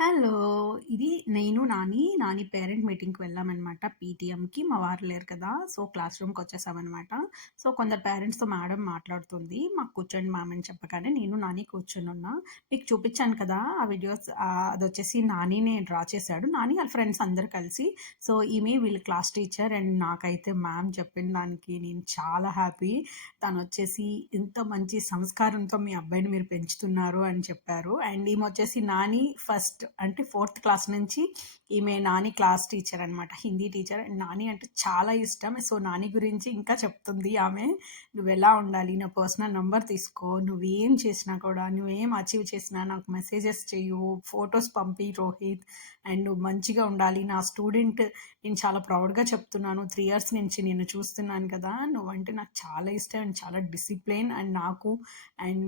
Hello! ఇది నేను, Nani parent మీటింగ్‌కి వెళ్ళామనమాట పీటీఎంకి. మా వారు లేరు కదా! So, class రూమ్‌కొచ్చేసామనమాట. సో, కొందరు పేరెంట్స్‌తో మేడం మాట్లాడుతుంది. మాకు కూర్చోండి మ్యామ్ అని చెప్పగానే నేను, నాని కూర్చొనున్నా. మీకు చూపిచ్చాను కదా! ఆ వీడియోస్ అదొచ్చేసి నానినే డ్రా చేశాడు. నాని ఆళ్ళ ఫ్రెండ్స్ అందరూ కలిసి. సో, ఈమె వీళ్ళ క్లాస్ టీచర్ అండ్ నాకైతే మ్యామ్ చెప్పిన దానికి నేను చాలా హ్యాపీ. తనొచ్చేసి ఇంత మంచి సంస్కారంతో మీ అబ్బాయిని మీరు పెంచుతున్నారు అని చెప్పారు. అండ్ ఈమొచ్చేసి నాని ఫస్ట్ అంటే ఫోర్త్ క్లాస్ నుంచి ఈమె నాని క్లాస్ టీచర్ అనమాట. హిందీ టీచర్. అండ్ నాని అంటే చాలా ఇష్టం. సో, నాని గురించి ఇంకా చెప్తుంది ఆమె. "నువ్వెలా ఉండాలి? నా పర్సనల్ నంబర్ తీసుకో. నువ్వేం చేసినా కూడా, నువ్వేం అచీవ్ చేసినా నాకు మెసేజెస్ చెయ్యు. ఫోటోస్ పంపి రోహిత్. అండ్ నువ్వు మంచిగా ఉండాలి. నా స్టూడెంట్ నేను చాలా ప్రౌడ్‌గా చెప్తున్నాను. 3 ఇయర్స్ నుంచి నిన్ను చూస్తున్నాను కదా! నువ్వంటే నాకు చాలా ఇష్టం అండ్ చాలా డిసిప్లిన్ అండ్ నాకు అండ్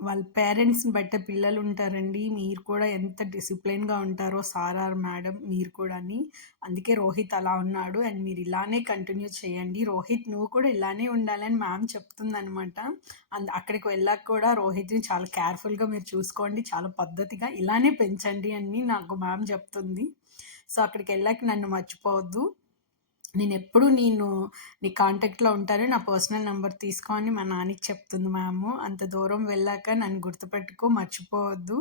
వాళ్ళ పేరెంట్స్‌ని బట్టే పిల్లలుంటారండి. మీరు కూడా ఎంత డిసిప్లిన్‌గా ఉంటారో సార్ ఆర్ మేడం మీరు కూడాని. అందుకే రోహిత్ అలా ఉన్నాడు అండ్ మీరు ఇలానే కంటిన్యూ చేయండి. రోహిత్ నువ్వు కూడా ఇలానే ఉండాలని మ్యామ్ చెప్తుందనమాట. అక్కడికి వెళ్ళాక కూడా రోహిత్‌ని చాలా కేర్‌ఫుల్‌గా మీరు చూసుకోండి. చాలా పద్ధతిగా ఇలానే పెంచండి అని నాకు మ్యామ్ చెప్తుంది. సో, అక్కడికెళ్ళాక నన్ను మర్చిపోవద్దు. నేనెప్పుడు నీ కాంటాక్ట్‌లో ఉంటాను. నా పర్సనల్ నంబర్ తీసుకో అని మా నాన్నకి చెప్తుంది మ్యాము. అంత దూరం వెళ్ళాక నన్ను గుర్తుపెట్టుకో మర్చిపోవద్దు.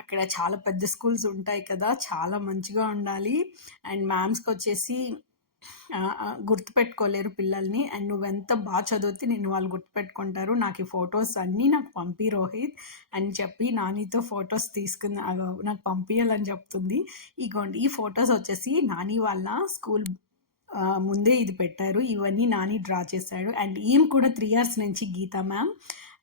అక్కడ చాలా పెద్ద స్కూల్స్ ఉంటాయి కదా! చాలా మంచిగా ఉండాలి. అండ్ మ్యామ్స్‌కొచ్చేసి గుర్తుపెట్టుకోలేరు పిల్లల్ని. అండ్ నువ్వెంత చదివితే నిన్ను వాళ్ళు గుర్తుపెట్టుకుంటారు. నాకు ఈ ఫోటోస్ అన్నీ నాకు పంపి రోహిత్ అని చెప్పి నానితో ఫోటోస్ తీసుకుంది. నాకు పంపియాలని చెప్తుంది. ఇగోండి ఈ ఫోటోస్ వచ్చేసి నాని వాళ్ళ స్కూల్ ముందే ఇది పెట్టారు. ఇవన్నీ నాని డ్రా చేశాడు. అండ్ ఈమె కూడా 3 ఇయర్స్ నుంచి గీత మ్యామ్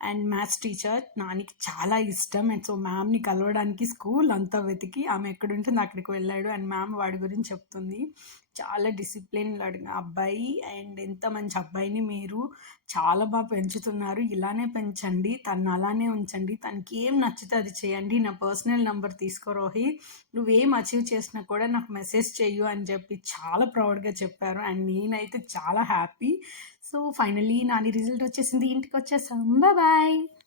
అండ్ మ్యాథ్స్ టీచర్. నానికి చాలా ఇష్టం. అండ్ సో, మ్యామ్‌ని కలవడానికి స్కూల్ అంతా వెతికి ఆమె ఎక్కడుంటుందో అక్కడికి వెళ్ళాడు. అండ్ మ్యామ్ వాడి గురించి చెప్తుంది. చాలా డిసిప్లిన్డ్ అబ్బాయి అండ్ ఎంత మంచి అబ్బాయిని మీరు చాలా పెంచుతున్నారు. ఇలానే పెంచండి. తనని అలానే ఉంచండి. తనకి ఏం నచ్చితే అది చేయండి. నా పర్సనల్ నంబర్ తీసుకో రోహిత్. నువ్వేం అచీవ్ చేసినా కూడా నాకు మెసేజ్ చెయ్యు అని చెప్పి చాలా ప్రౌడ్‌గా చెప్పారు. అండ్ నేనైతే చాలా happy. So, finally Nani result వచ్చేసింది. ఇంటికొచ్చేసాం. బాయ్.